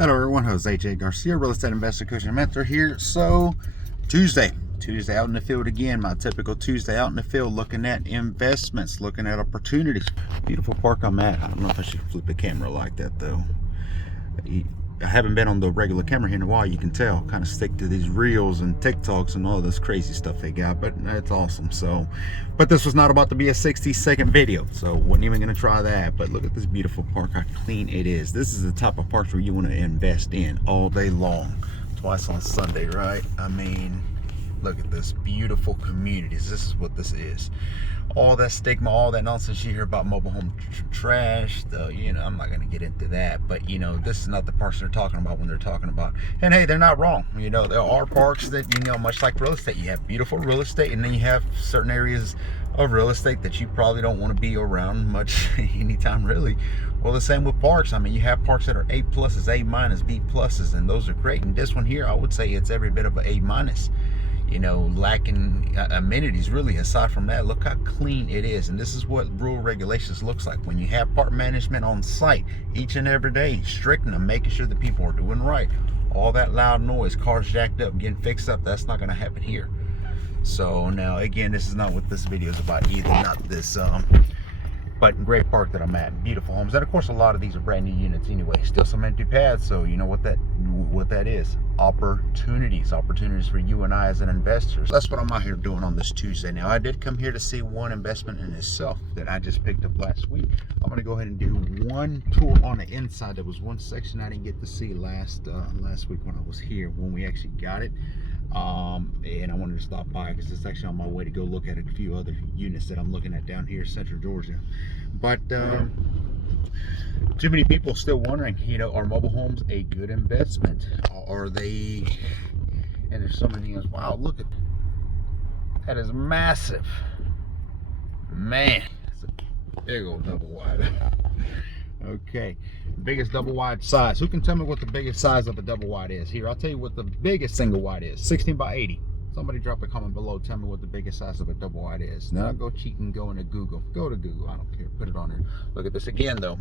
Hello everyone, Jose Garcia, real estate investor, coach, and mentor here. So Tuesday out in the field again, my typical Tuesday out in the field, looking at investments, looking at opportunities. Beautiful park I'm at. I don't know if I should flip the camera like that though. I haven't been on the regular camera here in a while, you can tell. Kind of stick to these reels and TikToks and all this crazy stuff they got, but that's awesome. So, but this was not about to be a 60-second video, so wasn't even gonna try that. But look at this beautiful park, how clean it is. This is the type of parks where you want to invest in all day long, twice on Sunday, right? I mean, look at this beautiful communities. This is what this is. All that stigma, all that nonsense you hear about mobile home trash, though, I'm not going to get into that, but this is not the parks they're talking about when they're talking about. And hey, they're not wrong. There are parks that, much like real estate, you have beautiful real estate, and then you have certain areas of real estate that you probably don't want to be around much anytime, really. Well, the same with parks. I mean, you have parks that are A pluses, A minus, B pluses, and those are great. And this one here, I would say it's every bit of an A minus. Lacking amenities, really. Aside from that, look how clean it is. And this is what rule regulations looks like when you have park management on site each and every day, stricting them, making sure that people are doing right. All that loud noise, cars jacked up, getting fixed up, that's not going to happen here. So now again, this is not what this video is about either, not this but great park that I'm at, beautiful homes. And of course, a lot of these are brand new units anyway, still some empty pads. So you know what that is, opportunities for you and I as an investors. That's what I'm out here doing on this Tuesday. Now, I did come here to see one investment in itself that I just picked up last week. I'm going to go ahead and do one tour on the inside. There was one section I didn't get to see last week when I was here, when we actually got it. And I wanted to stop by because it's actually on my way to go look at a few other units that I'm looking at down here in Central Georgia. But too many people still wondering, are mobile homes a good investment? Are they? And there's so many things. Wow, look at that, is massive, man. It's a big old double wide. Okay, biggest double wide size. Who can tell me what the biggest size of a double wide is? Here, I'll tell you what the biggest single wide is. 16 by 80. Somebody drop a comment below. Tell me what the biggest size of a double wide is. Now go cheat and go into Google. Go to Google. I don't care. Put it on there. Look at this again, though.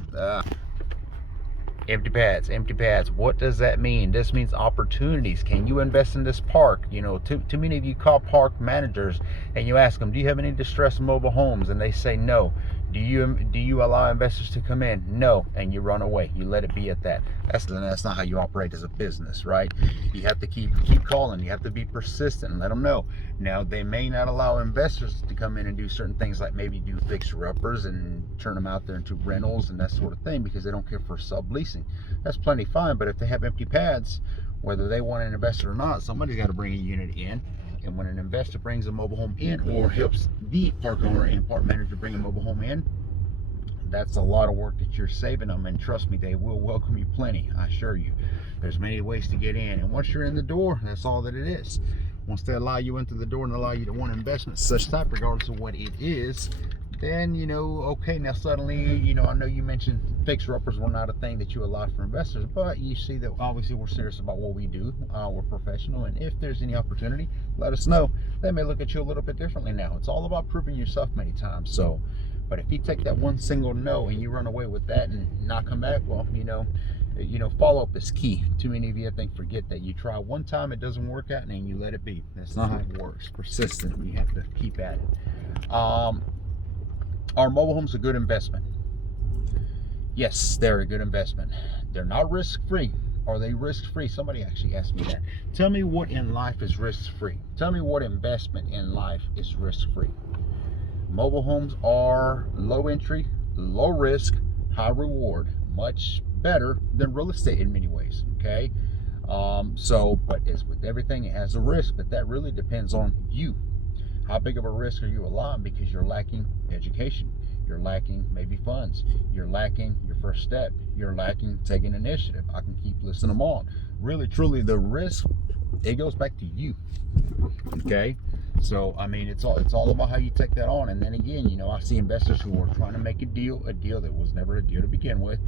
Empty pads. What does that mean? This means opportunities. Can you invest in this park? Too many of you call park managers and you ask them, do you have any distressed mobile homes? And they say no. Do you allow investors to come in? No. And you run away. You let it be at that. That's not how you operate as a business, right? You have to keep calling. You have to be persistent and let them know. Now, they may not allow investors to come in and do certain things, like maybe do fixer-uppers and turn them out there into rentals and that sort of thing, because they don't care for subleasing. That's plenty fine, but if they have empty pads, whether they want an investor or not, somebody's got to bring a unit in. And when an investor brings a mobile home in, or helps the park owner and park manager bring a mobile home in, that's a lot of work that you're saving them. And trust me, they will welcome you plenty, I assure you. There's many ways to get in, and once you're in the door, that's all that it is. Once they allow you into the door and allow you to want investment such type, regardless of what it is, then okay, now suddenly, I know you mentioned fixer-uppers were not a thing that you allowed for investors, but you see that obviously we're serious about what we do. We're professional, and if there's any opportunity, let us know. They may look at you a little bit differently now. It's all about proving yourself many times. So, but if you take that one single no and you run away with that and not come back, well, follow-up is key. Too many of you, I think, forget that. You try one time, it doesn't work out, and then you let it be. That's not how it works. Persistent. You have to keep at it. Are mobile homes a good investment? Yes, they're a good investment. They're not risk-free. Are they risk-free? Somebody actually asked me that. Tell me what in life is risk-free. Tell me what investment in life is risk-free. Mobile homes are low entry, low risk, high reward. Much better than real estate in many ways, okay? But as with everything, it has a risk, but that really depends on you. How big of a risk are you allowing? Because you're lacking education. You're lacking maybe funds. You're lacking your first step. You're lacking taking initiative. I can keep listing them on. Really, truly, the risk, it goes back to you. Okay? So, I mean, it's all about how you take that on. And then again, I see investors who are trying to make a deal that was never a deal to begin with.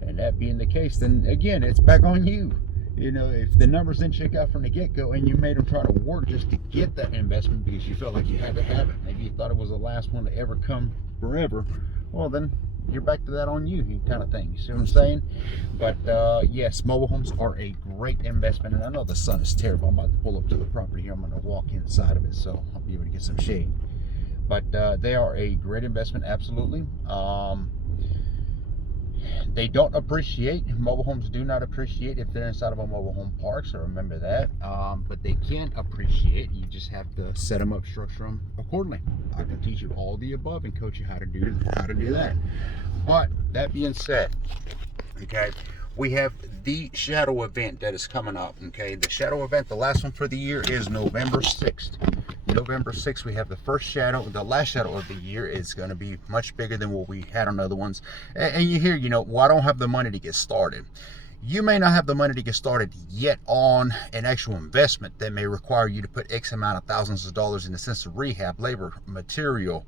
And that being the case, then again, it's back on you. If the numbers didn't check out from the get-go and you made them try to work just to get that investment because you felt like you had to have it, maybe you thought it was the last one to ever come forever, well, then you're back to that on you kind of thing. You see what I'm saying? But yes, mobile homes are a great investment. And I know the sun is terrible. I'm about to pull up to the property here. I'm going to walk inside of it, so I'll be able to get some shade. But they are a great investment, absolutely. They don't appreciate. Mobile homes do not appreciate if they're inside of a mobile home park, so remember that. But they can appreciate. You just have to set them up, structure them accordingly. I can teach you all the above and coach you how to do that. But that being said, okay, we have the shadow event that is coming up. Okay, the shadow event, the last one for the year, is November 6th. November 6th, we have the first shadow. The last shadow of the year is going to be much bigger than what we had on other ones. And you hear, you know, well, I don't have the money to get started. You may not have the money to get started yet on an actual investment that may require you to put X amount of thousands of dollars in the sense of rehab, labor, material,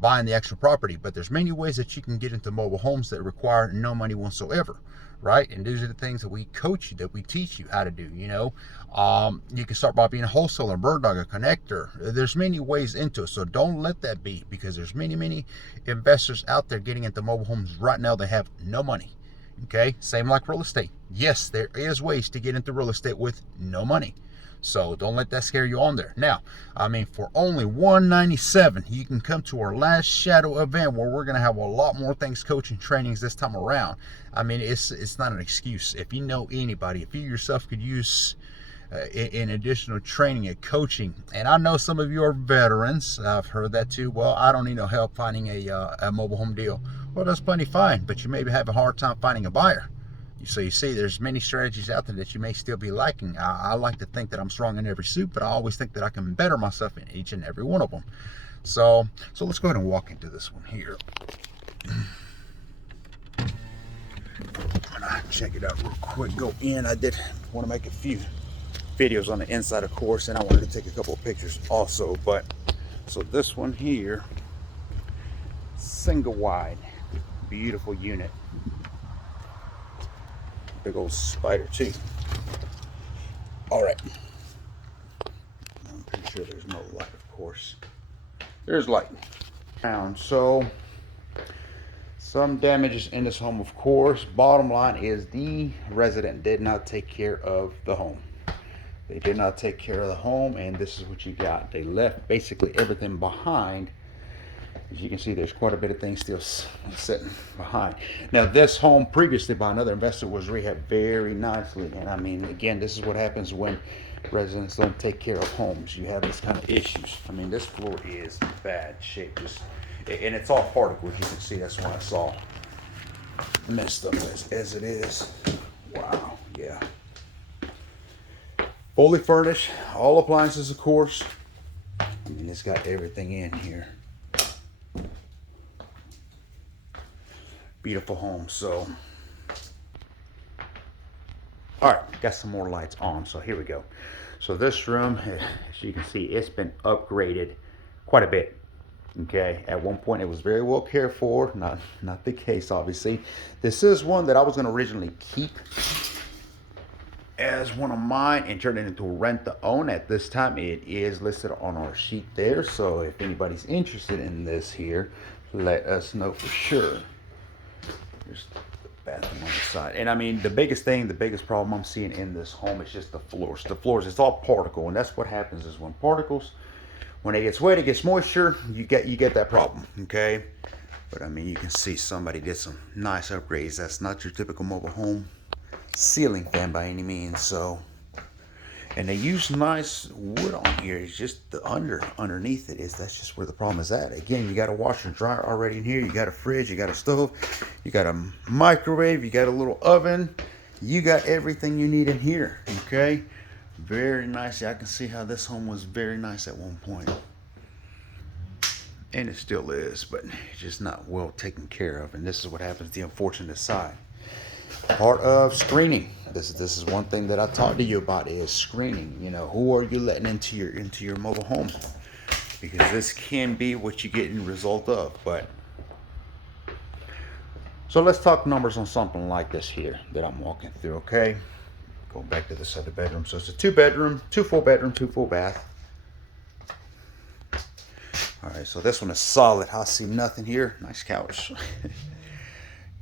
buying the actual property. But there's many ways that you can get into mobile homes that require no money whatsoever, right? And these are the things that we coach you, that we teach you how to do. You know, you can start by being a wholesaler, bird dog, a connector. There's many ways into it, so don't let that be, because there's many investors out there getting into mobile homes right now that have no money. Okay, same like real estate. Yes, there is ways to get into real estate with no money. So don't let that scare you on there. Now, I mean, for only $197, you can come to our last shadow event where we're going to have a lot more things, coaching trainings this time around. I mean, it's not an excuse. If you know anybody, if you yourself could use in additional training and coaching, and I know some of you are veterans, I've heard that too. Well, I don't need no help finding a mobile home deal. Well, that's plenty fine, but you may have a hard time finding a buyer. So you see, there's many strategies out there that you may still be liking. I like to think that I'm strong in every suit, but I always think that I can better myself in each and every one of them. So let's go ahead and walk into this one here. I'm gonna check it out real quick. Go in. I did want to make a few videos on the inside, of course, and I wanted to take a couple of pictures also. But so this one here, single wide, beautiful unit. Big old spider too. All right, I'm pretty sure there's no light, of course. There's light. So some damages in this home, of course. Bottom line is the resident did not take care of the home. They did not take care of the home, and this is what you got. They left basically everything behind. As you can see, there's quite a bit of things still sitting behind. Now, this home previously by another investor was rehabbed very nicely. And I mean, again, this is what happens when residents don't take care of homes. You have this kind of issues. I mean, this floor is bad shape. And it's all particles. You can see that's why it's all messed up as it is. Wow, yeah. Fully furnished, all appliances, of course. I mean, it's got everything in here. Beautiful home. So, all right, got some more lights on. So here we go. So this room, as you can see, it's been upgraded quite a bit. Okay, at one point it was very well cared for. Not the case, obviously. This is one that I was going to originally keep as one of mine and turn it into a rent to own. At this time, it is listed on our sheet there. So if anybody's interested in this here, let us know for sure. There's the bathroom on the side. And I mean, the biggest problem I'm seeing in this home is just the floors. The floors, it's all particle, and that's what happens is when particles, when it gets wet, it gets moisture, you get that problem, okay? But I mean, you can see somebody did some nice upgrades. That's not your typical mobile home ceiling fan by any means. So, and they use nice wood on here. It's just the underneath it is, that's just where the problem is at. Again, you got a washer and dryer already in here. You got a fridge, you got a stove, you got a microwave, you got a little oven. You got everything you need in here, okay? Very nice. I can see how this home was very nice at one point. And it still is, but it's just not well taken care of. And this is what happens, the unfortunate side. Part of screening. This is one thing that I talked to you about is screening. You know, who are you letting into your mobile home? Because this can be what you get in result of. But so let's talk numbers on something like this here that I'm walking through, okay? Going back to this other bedroom. So it's a 2-bedroom, 2 full bedroom, 2 full bath. All right, so this one is solid. I see nothing here. Nice couch.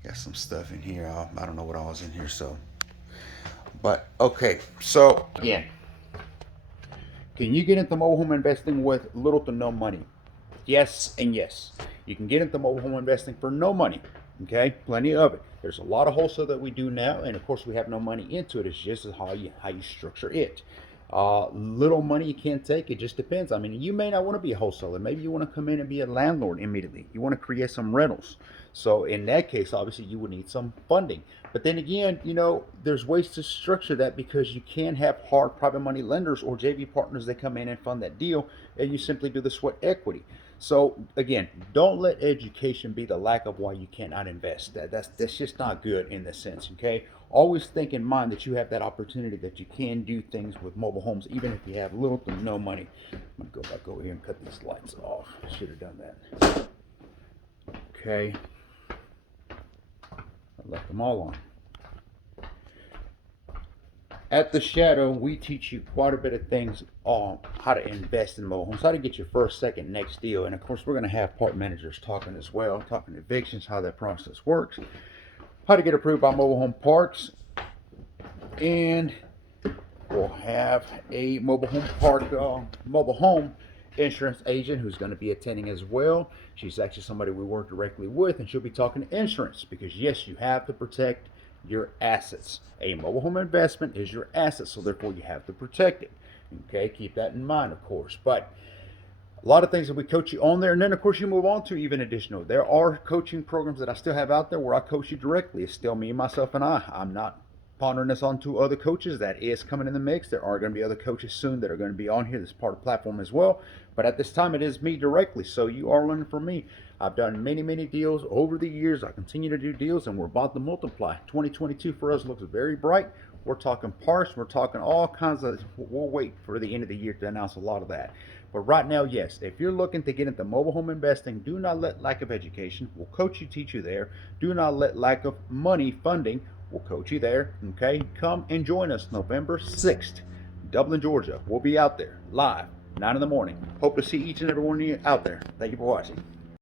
Got some stuff in here. I don't know what all is in here, so. But okay, so again, can you get into mobile home investing with little to no money? Yes and yes. You can get into mobile home investing for no money. Okay, plenty of it. There's a lot of wholesale that we do now, and of course we have no money into it. It's just how you structure it. Little money you can't take. It just depends. I mean, you may not want to be a wholesaler. Maybe you want to come in and be a landlord immediately. You want to create some rentals. So in that case, obviously you would need some funding. But then again, there's ways to structure that because you can have hard private money lenders or JV partners that come in and fund that deal, and you simply do the sweat equity. So again, don't let education be the lack of why you cannot invest. That's just not good in this sense. Okay, always think in mind that you have that opportunity that you can do things with mobile homes, even if you have little to no money. I'm gonna go back over here and cut these lights off. Should have done that. Okay, I left them all on. At the Shadow, we teach you quite a bit of things on how to invest in mobile homes, how to get your first, second, next deal. And of course, we're going to have park managers talking as well, talking evictions, how that process works, how to get approved by mobile home parks. And we'll have a mobile home insurance agent who's going to be attending as well. She's actually somebody we work directly with, and she'll be talking insurance because, yes, you have to protect your assets. A mobile home investment is your asset, so therefore you have to protect it. Okay, keep that in mind, of course. But a lot of things that we coach you on there, and then of course you move on to even additional. There are coaching programs that I still have out there where I coach you directly. It's still me, myself, and I. I'm not pondering this onto other coaches. That is coming in the mix. There are going to be other coaches soon that are going to be on here. This is part of the platform as well. But at this time, it is me directly. So you are learning from me. I've done many, many deals over the years. I continue to do deals, and we're about to multiply. 2022 for us looks very bright. We're talking parts. We're talking all kinds of. We'll wait for the end of the year to announce a lot of that. But right now, yes, if you're looking to get into mobile home investing, do not let lack of education. We'll coach you, teach you there. Do not let lack of money funding. We'll coach you there. Okay, come and join us November 6th, Dublin, Georgia. We'll be out there live, 9 in the morning. Hope to see each and every one of you out there. Thank you for watching.